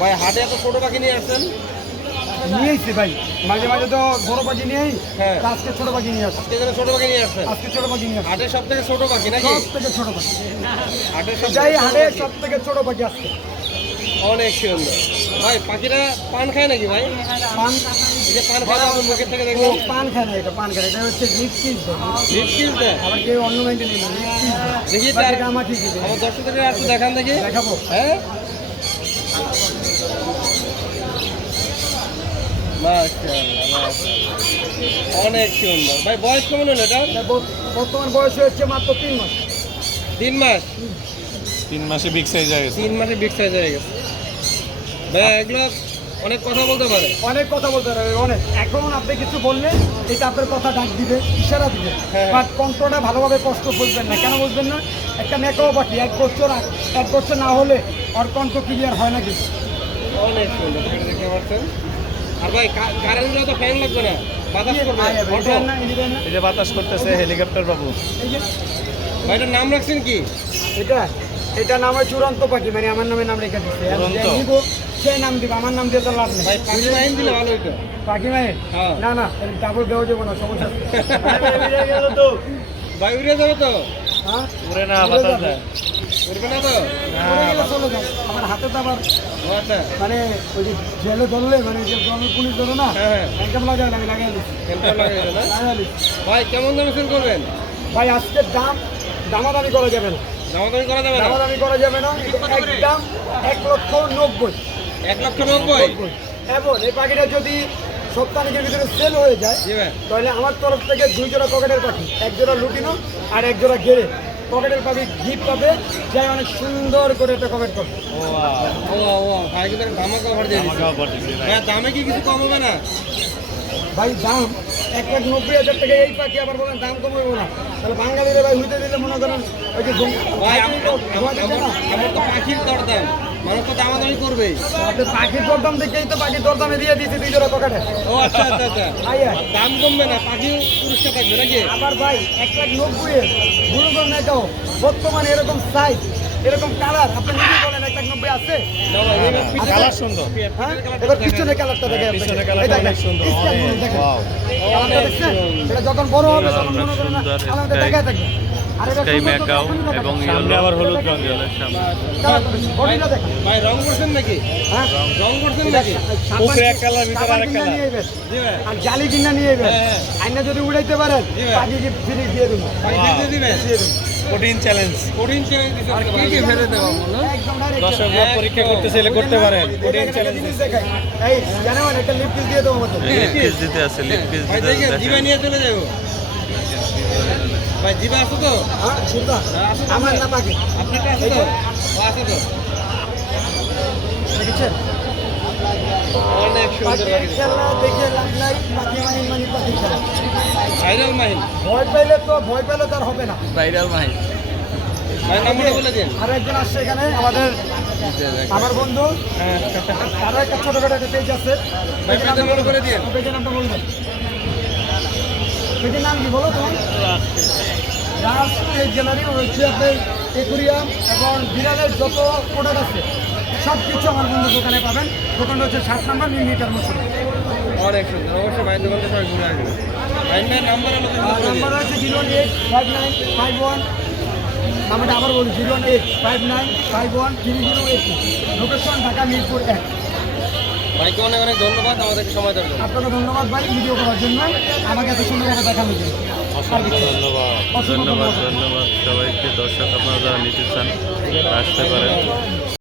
ভাই হাটে এত ছোট পাখি নিয়ে আসছেন? নিয়েছি ভাই, মাঝে মাঝে তো বড় পাখি নিয়েই, হ্যাঁ। আজকে ছোট পাখি নিয়ে আসছি। আজকে এখানে ছোট পাখি নিয়ে আসছেন? আজকে ছোট পাখি নিয়ে আসছি, হাটের সব থেকে ছোট পাখি নাকি? সব থেকে ছোট পাখি। হাটের সব যাই থেকে ছোট হাটে পাখি। সব থেকে ছোট পাখি আজকে। অনেক সুন্দর ভাই। পাখিরা পান খায় নাকি ভাই? পান, এই যে পান খায় আপনার মুখের থেকে ও দেখলাম। পান খায় না, এটা পান খায় না, এটা হচ্ছে লিপ কিস। লিপ কিস দেয়? আবার কেউ অন্য মেনটেন নেই, লিপ কিস দেখি বাট তার এটা আমার ঠিকই দেয়। আমার দর্শকদের একটু দেখান দেখি। দেখাবো। হ্যাঁ মাশাআল্লাহ, মাশাআল্লাহ। অনেক সুন্দর ভাই। বয়স কেমন হলো এটা? এটা বর্তমান বয়স হচ্ছে মাত্র 3 মাস। 3 মাস? 3 মাসে বিগ সাইজ হয়ে গেছে। 3 মাসে বিগ সাইজ হয়ে গেছে ভাই। এগুলো অনেক কথা বলতে পারে। অনেক কথা বলতে পারে, অনেক। এখন আপনি কিছু বললে এটা আপনার কথা ডাক দিবে, ইশারা দিবে, হ্যাঁ। বাট কণ্ঠটা ভালোভাবে কষ্ট বুঝবেন না। কেন বুঝবেন না? একটা মেকাও পাখি 1 বছর না হলে ওর কণ্ঠ ক্লিয়ার হয় না কিছু। অনেক সুন্দর এটা দেখতে পাচ্ছেন। আর ভাই কারেন্টগুলো তো ফ্যান লাগবে না, বাতাস করবে। অটো। এই যে বাতাস করতেছে হেলিকপ্টার বাবু। এই যে ভাই এটার নাম রাখছেন কি? এটা নাম হয় চূড়ান্ত পাখি, মানে আমার নামে নাম রেখে দিচ্ছে। আর চূড়ান্ত? যে নিবো সেই নাম দিব, আমার নাম দিয়ে তো লাভ নেই। ভাই পাখি লাইন দিলে ভালো হইতো। পাখি মায়ের হ্যাঁ। না ডাবল দেওয়া যাবো না, সমস্যা আছে। ভাই উড়ে যাবে তো? হ্যাঁ, উড়ে না, উড়ে বাতাস যাবে। দেয়। উড়বে না তো? উড়ে গেলে চলে যাবে। আমার হাতে তো আবার ও আচ্ছা। মানে ওই যে জেলে ধরলে, মানে যে জলের পুলিশ ধরো না, হ্যাঁ, একদম লাগাই আমি লাগাই দিচ্ছি, হেল্পার লাগাইছে না? লাগাই দিচ্ছি। ভাই কেমন দামে সেল করবেন? ভাই আজকের দামাদামি করা যাবে না, দামাদামি করা যাবে না? দামাদামি করা যাবে না, একদম 1,90,000। 1,90,000? এবং এই পাখিটা যদি সপ্তাহের ভিতরে সেল হয়ে যায়, জি ভাই। তাহলে আমার তরফ থেকে 2 জোড়া পকেটের পাখি, 1 জোড়া লুটিনো আর 1 জোড়া গেড়ে পকেটের পাখি গিফট পাবে, যাই অনেক সুন্দর করে একটা কমেন্ট করবে। ও ভাই কিন্তু ধামাকা অফার দিয়ে দিচ্ছে। আমাকেও পাঠিয়েছে ভাই। ভাই দামে কি কিছু কম হবে না? ভাই দাম 1,90,000 টাকা, এই পাখি আবার বলেন দাম কমাবো না, তাহলে বাঙালিরা ভাই হইতে দিলে মনে করেন ওই যে ভাই আমার তো পাখির দরদাম, মানুষ তো দামাদামি করবেই। আপনি পাখির দরদাম দেখেই তো পাখির দরদামে দিয়ে দিচ্ছি 2 জোড়া পকেটে। ও আচ্ছা আচ্ছা আচ্ছা। আইয়া দাম কমবে না, পাখি পুরস্কার থাকবে নাকি? আবার ভাই 1,90,000 ভুল করুন এটাও, বর্তমানে এরকম সাইজ এরকম কালার আপনি নিজেই বলেন 1,90,000 আছে? না ভাই, এবার পিছনে- কালার সুন্দর। হ্যাঁ, এবার পিছনে কালারটা দেখে হ্যাঁ, পিছনে কালারটা অনেক সুন্দর, অনেক। Wow. এটা যখন বড় হবে তখন মনে করেন না, সুন্দর আলাদা sky- দেখা থাকবে। আর এটা স্কাই সুন্দর তো ম্যাকাও তখনই দেখা এবং যায়। সামনে আবার হলুদ রঙের। সামনে কালারটা বেশি, বডিটা দেখা। ভাই রং করছেন নাকি? হ্যাঁ, রং করছেন নাকি? উপরে এক কালার, ভিতরে সাবান আরেক কিনা কালার। নিয়ে আইবেন। জি ভাই। আর জালি কিনা নিয়ে আইবেন। হ্যাঁ, হ্যাঁ। আইনা যদি উড়াইতে পারেন, জি ভাই। পাখি কি ফ্রি দিয়ে দেবো। পাখি দিয়ে দিবেন? দিয়ে দেবো। কঠিন চ্যালেঞ্জ। কঠিন চ্যালেঞ্জ দিতে হবে। কি কি ফেলে দেবো বলো? একদম direct। দর্শকরা পরীক্ষা করতে চাইলে করতে পারেন। এই কঠিন দেখেন, একটা চ্যালেঞ্জ। জিনিস দেখাই। এই জানেন একটা লিপ কিস দিয়ে দেবো আমাদের। লিপ কিস দিতে আছে, লিপ কিস ভাই দিতে দেখে আছে, জিভা দেখেন। নিয়ে চলে যাবো। ভাই জিভা আছে তো? হ্যাঁ, শুনতা? আছে তো? আমার না পাখি। আপনারটা আছে তো? ও আছে তো? দেখেছেন? অনেক সুন্দর পাখির পাখি। খেলা দেখে লাভ নাই, পাখি মানে পাখি খেলা। ভাইরাল মাহিন। ভয় পেলে তো আর হবে না। ভাইরাল মাহিন। ভাই নাম্বারটা বলে দিন। আর একজন আসছে এখানে আমার বন্ধু, তারও একটা ছোটখাটো একটা পেজ আছে। ভাই পেজের মনে করে দিন। পেজের নামটা বলবেন। পেজের নাম কি বলো তোমার? রাজ পেজ গ্যালারি হচ্ছে আপনার একুরিয়াম এবং বিড়ালের যত প্রোডাক্ট আছে সব কিছু আমার বন্ধু দোকানে পাবেন। দোকানটা হচ্ছে 7 নম্বর নিউ মিটার মোড়। অনেক সুন্দর। অবশ্যই ভাই দোকানটা সবাই ঘুরে আসবে। ভাই নাম্বার আমাদের বলে দিন। নাম্বার হচ্ছে 0185951, নাম্বারটা আবার বলি 01859513082, লোকেশন ঢাকা মিরপুর 1। ভাইকে অনেক অনেক ধন্যবাদ আমাদেরকে সময় দেওয়ার জন্য। আপনাকে ধন্যবাদ ভাই ভিডিও করার জন্য, আমাকে এত সুন্দর করে দেখানোর জন্য। অসংখ্য ধন্যবাদ। অসংখ্য ধন্যবাদ সবাইকে। দর্শক আপনারা যারা নিতে চান আসতে পারেন।